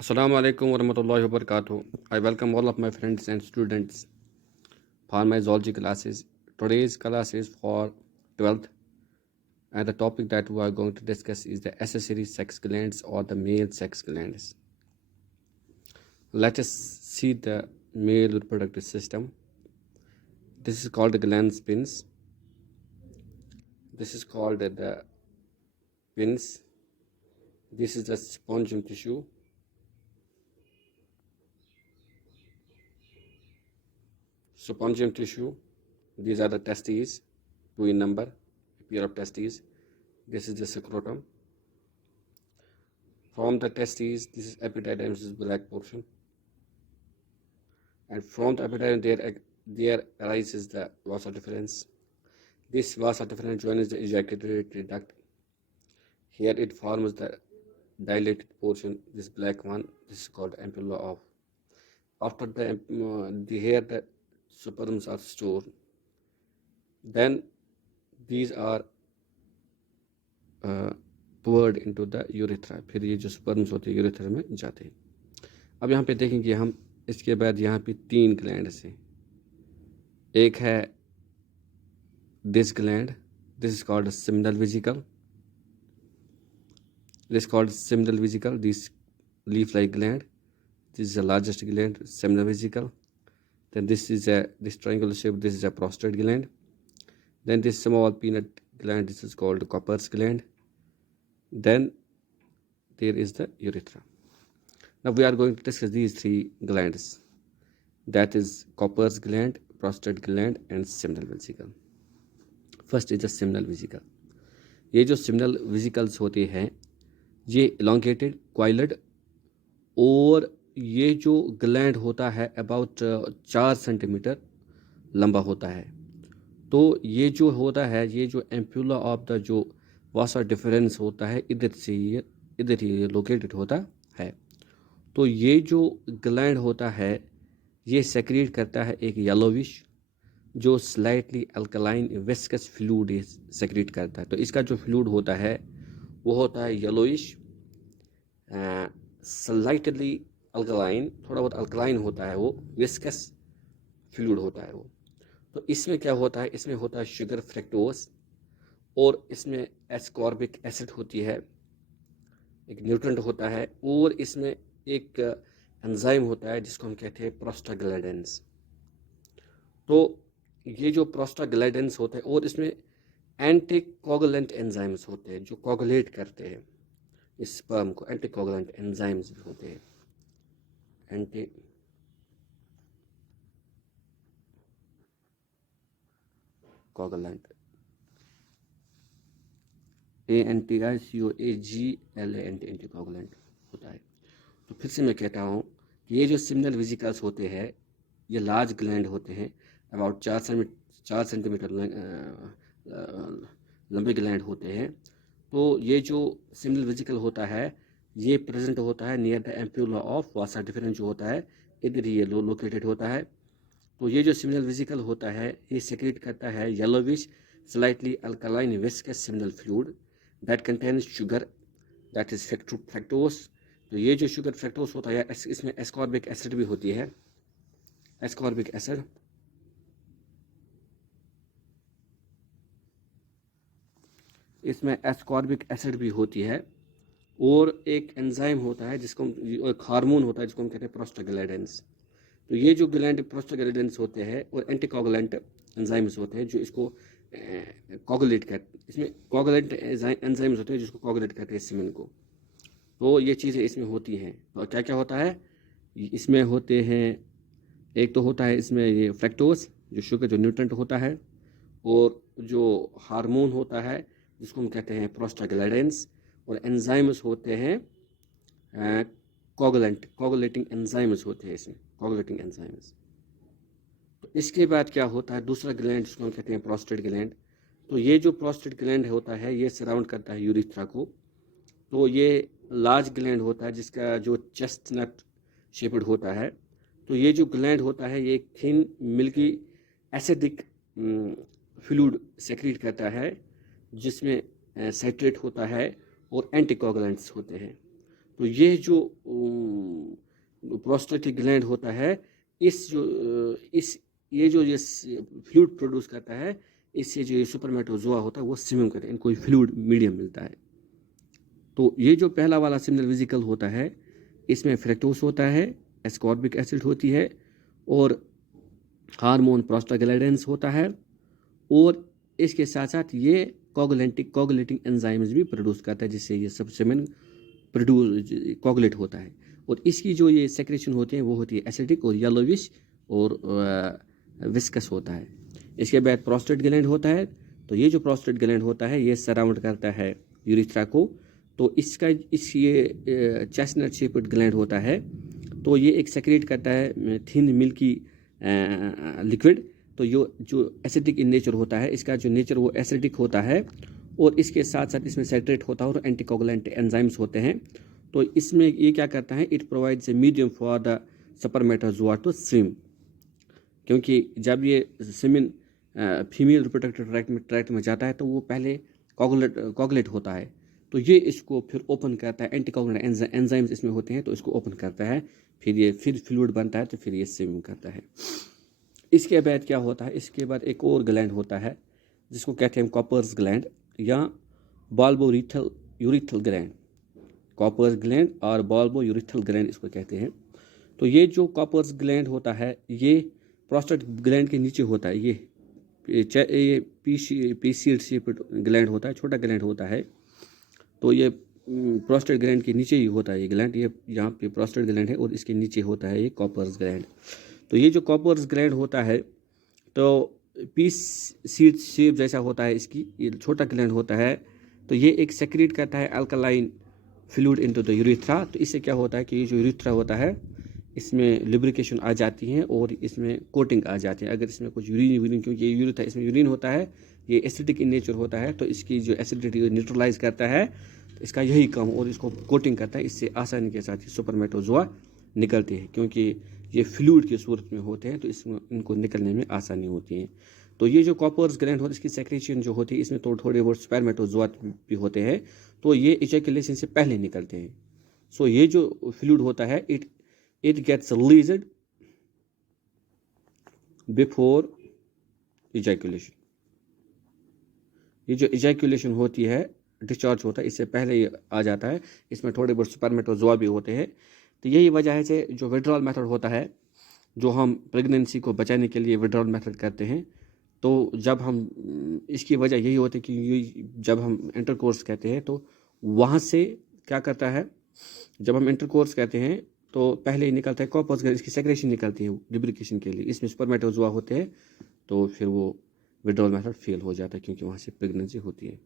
Assalamu alaikum warahmatullahi wabarakatuh. I welcome all of my friends and students for my zoology classes. Today's class is for 12th, and the topic that we are going to discuss is the accessory sex glands or the male sex glands. Let us see the male reproductive system. This is called the gland pins. This is called the pins. This is the spongium tissue. Spongium tissue. These are the testes, two in number, a pair of testes. This is the scrotum. From the testes, this is epididymis, is black portion, and from the epididymis there arises the vasa deferens. This vasa deferens joins the ejaculatory duct. Here it forms the dilated portion, this black one. This is called ampulla of. After here the sperms are stored. Then these are poured into the urethra. फिर ये जो sperms होते हैं urethra में जाते हैं. अब यहाँ पे देखेंगे हम, इसके बाद यहाँ पे 3 ग्लैंड्स हैं. एक है this gland. This is called seminal vesicle. This is called seminal vesicle. This leaf-like gland. This is the largest gland, seminal vesicle. Then this is this triangular shape. This is a prostate gland. Then this small peanut gland. This is called Copper's gland. Then there is the urethra. Now we are going to discuss these 3 glands. That is Copper's gland, prostate gland, and seminal vesicle. First is the seminal vesicle. ये जो seminal vesicles होते हैं ये elongated, coiled, और ये जो gland होता है अबाउट 4 सेंटीमीटर लंबा होता है. तो ये जो होता है, ये जो एम्पुला ऑफ द जो वासा डिफरेंस होता है इधर ही लोकेटेड होता है. तो ये जो ग्लैंड होता है ये सेक्रेट करता है एक येलोविश जो slightly alkaline viscous fluid secrete करता है. तो इसका जो फ्लूइड होता है वो होता है येलोइश, स्लाइटली अल्कलाइन, थोड़ा बहुत अल्कलाइन होता है, वो विस्कस फ्लूइड होता है वो. तो इसमें क्या होता है, इसमें होता है शुगर फ्रैक्टोज, और इसमें एस्कॉर्बिक एसिड होती है, एक न्यूट्रेंट होता है, और इसमें एक एंजाइम होता है जिसको हम कहते हैं प्रोस्टाग्लैंडिन्स. तो ये जो प्रोस्टाग्लैंडिन्स होते हैं, और इसमें एंटीकोगुलेंट एंजाइम्स होते हैं जो कोगुलेट करते हैं इस स्पर्म को. एंटीकोगुलेंट एंजाइम्स भी होते हैं, एंटीकोगुलेंट, ANTICOAGLANT, एंटीकोगुलेंट होता है. तो फिर से मैं कहता हूँ कि ये जो सेमिनल वेसिकल्स होते हैं ये लार्ज ग्लैंड होते हैं, अबाउट 4 सेंटीमीटर लंबे ग्लैंड होते हैं. तो ये जो सेमिनल वेसिकल होता है ये प्रेजेंट होता है near the ampulla of Vasa difference जो होता है इधर ये लोकेटेड होता है. तो ये जो सेमिनल वेसिकल होता है ये सेक्रेट करता है yellowish slightly alkaline viscous seminal fluid that contains sugar, that is fructose. तो ये जो शुगर फ्रैक्टोज होता है इसमें एस्कॉर्बिक एसिड भी होती है, एस्कॉर्बिक एसिड. इसमें एस्कॉर्बिक एसिड भी होती है, और एक एंजाइम होता है जिसको एक हार्मोन होता है जिसको हम कहते हैं प्रोस्टाग्लैंडिन्स. तो ये जो ग्लैंड प्रोस्टाग्लैंडिन्स होते हैं और एंटीकोगुलेंट एंजाइम्स होते हैं जो इसको कोगुलेट करते हैं. इसमें कोगुलेंट एंजाइम्स होते हैं जिसको कोगुलेट करते हैं सीमेन को. तो ये चीज़ें इसमें होती हैं. तो क्या क्या होता है इसमें होते हैं, एक तो होता है इसमें ये फ्रैक्टोज जो शुगर जो न्यूट्रेंट होता है, और जो हार्मोन होता है जिसको हम कहते हैं प्रोस्टाग्लैंडिन्स, और एंजाइम्स होते हैं कोगुलेटिंग एंजाइम्स होते हैं इसमें, कोगुलेटिंग एंजाइम्स. तो इसके बाद क्या होता है दूसरा ग्लैंड जिसको हम कहते हैं प्रोस्टेट ग्लैंड. तो ये जो प्रोस्टेट ग्लैंड होता है ये सराउंड करता है यूरिथ्रा को. तो ये लार्ज ग्लैंड होता है जिसका जो चेस्टनट शेप्ड होता है. तो ये जो ग्लैंड होता है ये thin milky acidic fluid secrete करता है जिसमें साइट्रेट होता है और एंटीकोगुलेंट्स होते हैं. तो ये जो प्रोस्टेटिक ग्लैंड होता है, इस ये फ्लूइड प्रोड्यूस करता है, इससे जो ये सुपरमेटोजोआ होता है वो स्विमिंग करते हैं, इनको फ्लूइड मीडियम मिलता है। तो ये जो पहला वाला सिमिनल वेसिकल होता है, इसमें फ्रक्टोज होता है, एस्कॉर्बिक एसिड होती है, और हार्मोन प्रोस्टाग्लैंडिन्स होता है, और इसके साथ साथ ये कोगुलेटिंग एंजाइम्स भी प्रोड्यूस करता है, जिससे ये सब सेमेन कोगुलेट होता है। और इसकी जो ये सेक्रेशन होती है वो होती है एसिडिक और येलोविश और विस्कस होता है। इसके बाद प्रोस्टेट ग्लैंड होता है। तो ये जो प्रोस्टेट ग्लैंड होता है ये सराउंड करता है यूरिथ्रा को। तो ये चेस्टनट शेप्ड ग्लैंड होता है। तो ये एक सेक्रेट करता है थिन मिल्की लिक्विड। तो जो एसिडिक इन नेचर होता है, इसका जो नेचर वो एसिडिक होता है, और इसके साथ साथ इसमें सेट्रेट होता है और एंटीकोगुलेंट एंजाइम्स होते हैं। तो इसमें ये क्या करता है, it provides a medium for the spermatozoa to swim. क्योंकि जब ये सीमेन फीमेल रिप्रोडक्टिव ट्रैक्ट में जाता है तो वो पहले कोगुलेट होता है, तो ये इसको फिर ओपन करता है, एंटीकोगुलेंट एंजाइम्स इसमें होते हैं तो इसको ओपन करता है, फिर फ्लूइड बनता है, तो फिर ये स्विमिंग करता है। इसके बाद क्या होता है, इसके बाद एक और ग्लैंड होता है जिसको कहते हैं कॉपर्स ग्लैंड या Balbo urethral gland. Cowper's gland और बाल्बो यूरिथल ग्लैंड इसको कहते हैं। तो ये जो कॉपर्स ग्लैंड होता है ये प्रोस्टेट ग्लैंड के नीचे होता है। ये पीसीड शेप्ड ग्लैंड होता है, छोटा ग्लैंड होता है। तो ये प्रोस्टेट ग्लैंड के नीचे ही होता है ये ग्लैंड। ये यहाँ पे प्रोस्टेट ग्लैंड है और इसके नीचे होता है ये कॉपर्स ग्लैंड। तो ये जो कॉपर्स ग्लैंड होता है तो पीस सीड शेप जैसा होता है, इसकी ये छोटा ग्लैंड होता है। तो ये एक सेक्रेट करता है alkaline fluid into the urethra. तो इससे क्या होता है कि ये जो यूरिथ्रा होता है इसमें लिब्रिकेशन आ जाती है और इसमें कोटिंग आ जाती है। अगर इसमें कुछ यूरिन क्योंकि ये यूरिथ्रा इसमें यूरिन होता है, ये एसिडिक इन नेचर होता है, तो इसकी जो एसिडिटी न्यूट्रलाइज करता है, तो इसका यही काम, और इसको कोटिंग करता है। इससे आसानी के साथ ही सुपरमेटोजोआ निकलते हैं, क्योंकि ये फ्लूइड की सूरत में होते हैं तो इसमें इनको निकलने में आसानी होती है। तो ये जो कॉपर्स ग्लैंड होता है इसकी सेक्रेशन जो होती है इसमें तो थोड़े बहुत स्पर्मेटोजोआ भी होते हैं, तो ये इजैकुलेशन से पहले निकलते हैं। सो ये जो फ्लूइड होता है it gets released before ejaculation. ये जो इजैकुलेशन होती है, डिस्चार्ज होता है, इससे पहले ये आ जाता है। इसमें थोड़े बहुत स्पर्मेटोजोआ भी होते हैं। तो यही वजह है से जो विड्रॉल मेथड होता है, जो हम प्रेगनेंसी को बचाने के लिए विड्रॉल मेथड करते हैं, तो जब हम इसकी वजह यही होती है कि जब हम इंटरकोर्स कहते हैं तो वहाँ से क्या करता है, जब हम इंटरकोर्स कहते हैं तो पहले ही निकलता है कॉपर्स ग्लैंड, इसकी सेक्रेशन निकलती है लुब्रिकेशन के लिए। इसमें स्पर्मेटोजोआ होते हैं, तो फिर वो विड्रॉल मेथड फेल हो जाता है क्योंकि वहाँ से प्रेगनेंसी होती है।